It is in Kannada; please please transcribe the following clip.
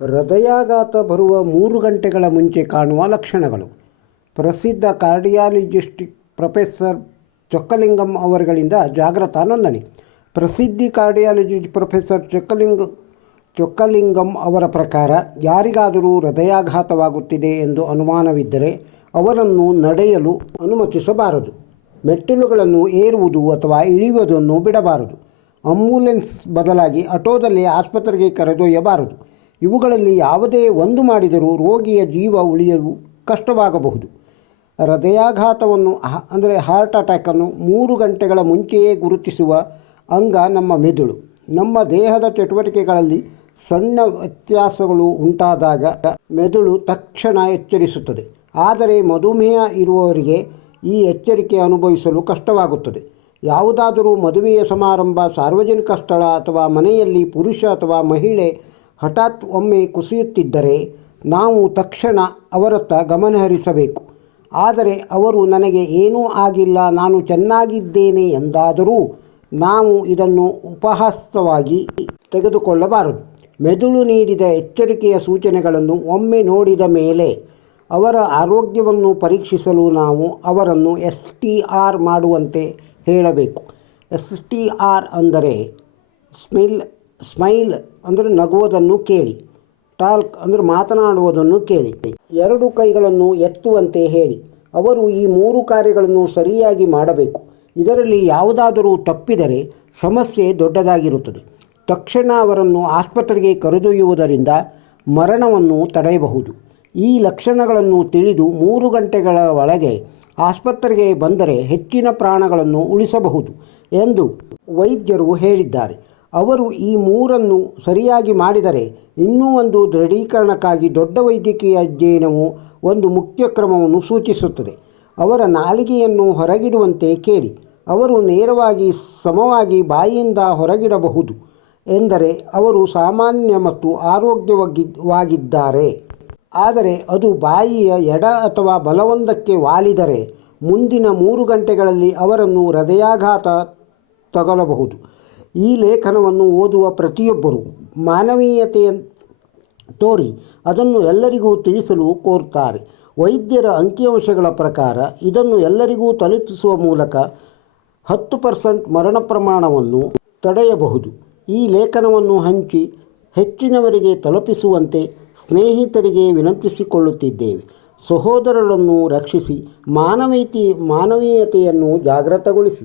ಹೃದಯಾಘಾತ ಬರುವ ಮೂರು ಗಂಟೆಗಳ ಮುಂಚೆ ಕಾಣುವ ಲಕ್ಷಣಗಳು. ಪ್ರಸಿದ್ಧ ಕಾರ್ಡಿಯಾಲಜಿಸ್ಟ್ ಪ್ರೊಫೆಸರ್ ಚೊಕ್ಕಲಿಂಗಂ ಅವರುಗಳಿಂದ ಜಾಗೃತ ನೋಂದಣಿ. ಪ್ರಸಿದ್ಧಿ ಕಾರ್ಡಿಯಾಲಜಿ ಪ್ರೊಫೆಸರ್ ಚೊಕ್ಕಲಿಂಗ, ಚೊಕ್ಕಲಿಂಗಂ ಅವರ ಪ್ರಕಾರ ಯಾರಿಗಾದರೂ ಹೃದಯಾಘಾತವಾಗುತ್ತಿದೆ ಎಂದು ಅನುಮಾನವಿದ್ದರೆ ಅವರನ್ನು ನಡೆಯಲು ಅನುಮತಿಸಬಾರದು. ಮೆಟ್ಟಿಲುಗಳನ್ನು ಏರುವುದು ಅಥವಾ ಇಳಿಯುವುದನ್ನು ಬಿಡಬಾರದು. ಆಂಬ್ಯುಲೆನ್ಸ್ ಬದಲಾಗಿ ಆಟೋದಲ್ಲಿ ಆಸ್ಪತ್ರೆಗೆ ಕರೆದೊಯ್ಯಬಾರದು. ಇವುಗಳಲ್ಲಿ ಯಾವುದೇ ಒಂದು ಮಾಡಿದರೂ ರೋಗಿಯ ಜೀವ ಉಳಿಯಲು ಕಷ್ಟವಾಗಬಹುದು. ಹೃದಯಾಘಾತವನ್ನು ಅಂದರೆ ಹಾರ್ಟ್ ಅಟ್ಯಾಕನ್ನು ಮೂರು ಗಂಟೆಗಳ ಮುಂಚೆಯೇ ಗುರುತಿಸುವ ಅಂಗ ನಮ್ಮ ಮೆದುಳು. ನಮ್ಮ ದೇಹದ ಚಟುವಟಿಕೆಗಳಲ್ಲಿ ಸಣ್ಣ ವ್ಯತ್ಯಾಸಗಳು ಉಂಟಾದಾಗ ಮೆದುಳು ತಕ್ಷಣ ಎಚ್ಚರಿಸುತ್ತದೆ. ಆದರೆ ಮಧುಮೇಹ ಇರುವವರಿಗೆ ಈ ಎಚ್ಚರಿಕೆ ಅನುಭವಿಸಲು ಕಷ್ಟವಾಗುತ್ತದೆ. ಯಾವುದಾದರೂ ಮದುವೆಯ ಸಮಾರಂಭ, ಸಾರ್ವಜನಿಕ ಸ್ಥಳ ಅಥವಾ ಮನೆಯಲ್ಲಿ ಪುರುಷ ಅಥವಾ ಮಹಿಳೆ ಹಠಾತ್ ಒಮ್ಮೆ ಕುಸಿಯುತ್ತಿದ್ದರೆ ನಾವು ತಕ್ಷಣ ಅವರತ್ತ ಗಮನಹರಿಸಬೇಕು. ಆದರೆ ಅವರು ನನಗೆ ಏನೂ ಆಗಿಲ್ಲ, ನಾನು ಚೆನ್ನಾಗಿದ್ದೇನೆ ಎಂದಾದರೂ ನಾವು ಇದನ್ನು ಉಪಹಾಸವಾಗಿ ತೆಗೆದುಕೊಳ್ಳಬಾರದು. ಮೆದುಳು ನೀಡಿದ ಎಚ್ಚರಿಕೆಯ ಸೂಚನೆಗಳನ್ನು ಒಮ್ಮೆ ನೋಡಿದ ಮೇಲೆ ಅವರ ಆರೋಗ್ಯವನ್ನು ಪರೀಕ್ಷಿಸಲು ನಾವು ಅವರನ್ನು ಎಸ್ ಟಿ ಆರ್ ಮಾಡುವಂತೆ ಹೇಳಬೇಕು. ಎಸ್ ಟಿ ಆರ್ ಅಂದರೆ ಸ್ಮಿಲ್ ಸ್ಮೈಲ್ ಅಂದರೆ ನಗುವುದನ್ನು ಕೇಳಿ, ಟಾಲ್ಕ್ ಅಂದರೆ ಮಾತನಾಡುವುದನ್ನು ಕೇಳಿ. ಎರಡು ಕೈಗಳನ್ನು ಎತ್ತುವಂತೆ ಹೇಳಿ. ಅವರು ಈ ಮೂರು ಕಾರ್ಯಗಳನ್ನು ಸರಿಯಾಗಿ ಮಾಡಬೇಕು. ಇದರಲ್ಲಿ ಯಾವುದಾದರೂ ತಪ್ಪಿದರೆ ಸಮಸ್ಯೆ ದೊಡ್ಡದಾಗಿರುತ್ತದೆ. ತಕ್ಷಣ ಅವರನ್ನು ಆಸ್ಪತ್ರೆಗೆ ಕರೆದೊಯ್ಯುವುದರಿಂದ ಮರಣವನ್ನು ತಡೆಯಬಹುದು. ಈ ಲಕ್ಷಣಗಳನ್ನು ತಿಳಿದು ಮೂರು ಗಂಟೆಗಳ ಒಳಗೆ ಆಸ್ಪತ್ರೆಗೆ ಬಂದರೆ ಹೆಚ್ಚಿನ ಪ್ರಾಣಗಳನ್ನು ಉಳಿಸಬಹುದು ಎಂದು ವೈದ್ಯರು ಹೇಳಿದ್ದಾರೆ. ಅವರು ಈ ಮೂರನ್ನು ಸರಿಯಾಗಿ ಮಾಡಿದರೆ ಇನ್ನೂ ಒಂದು ದೃಢೀಕರಣಕ್ಕಾಗಿ ದೊಡ್ಡ ವೈದ್ಯಕೀಯ ಅಧ್ಯಯನವು ಒಂದು ಮುಖ್ಯ ಕ್ರಮವನ್ನು ಸೂಚಿಸುತ್ತದೆ. ಅವರ ನಾಲಿಗೆಯನ್ನು ಹೊರಗಿಡುವಂತೆ ಕೇಳಿ, ಅವರು ನೇರವಾಗಿ ಸಮವಾಗಿ ಬಾಯಿಯಿಂದ ಹೊರಗಿಡಬಹುದು ಎಂದರೆ ಅವರು ಸಾಮಾನ್ಯ ಮತ್ತು ಆರೋಗ್ಯವಾಗಿದ್ದಾರೆ. ಆದರೆ ಅದು ಬಾಯಿಯ ಎಡ ಅಥವಾ ಬಲವೊಂದಕ್ಕೆ ವಾಲಿದರೆ ಮುಂದಿನ ಮೂರು ಗಂಟೆಗಳಲ್ಲಿ ಅವರನ್ನು ಹೃದಯಾಘಾತ ತಗಲಬಹುದು. ಈ ಲೇಖನವನ್ನು ಓದುವ ಪ್ರತಿಯೊಬ್ಬರೂ ಮಾನವೀಯತೆಯ ತೋರಿ ಅದನ್ನು ಎಲ್ಲರಿಗೂ ತಿಳಿಸಲು ಕೋರುತ್ತಾರೆ ವೈದ್ಯರ ಅಂಕಿಅಂಶಗಳ ಪ್ರಕಾರ ಇದನ್ನು ಎಲ್ಲರಿಗೂ ತಲುಪಿಸುವ ಮೂಲಕ ಹತ್ತು ಪರ್ಸೆಂಟ್ ಮರಣ ಪ್ರಮಾಣವನ್ನು ತಡೆಯಬಹುದು. ಈ ಲೇಖನವನ್ನು ಹಂಚಿ ಹೆಚ್ಚಿನವರಿಗೆ ತಲುಪಿಸುವಂತೆ ಸ್ನೇಹಿತರಿಗೆ ವಿನಂತಿಸಿಕೊಳ್ಳುತ್ತಿದ್ದೇವೆ. ಸಹೋದರರನ್ನು ರಕ್ಷಿಸಿ ಮಾನವೀಯತೆ ಮಾನವೀಯತೆಯನ್ನು ಜಾಗೃತಗೊಳಿಸಿ.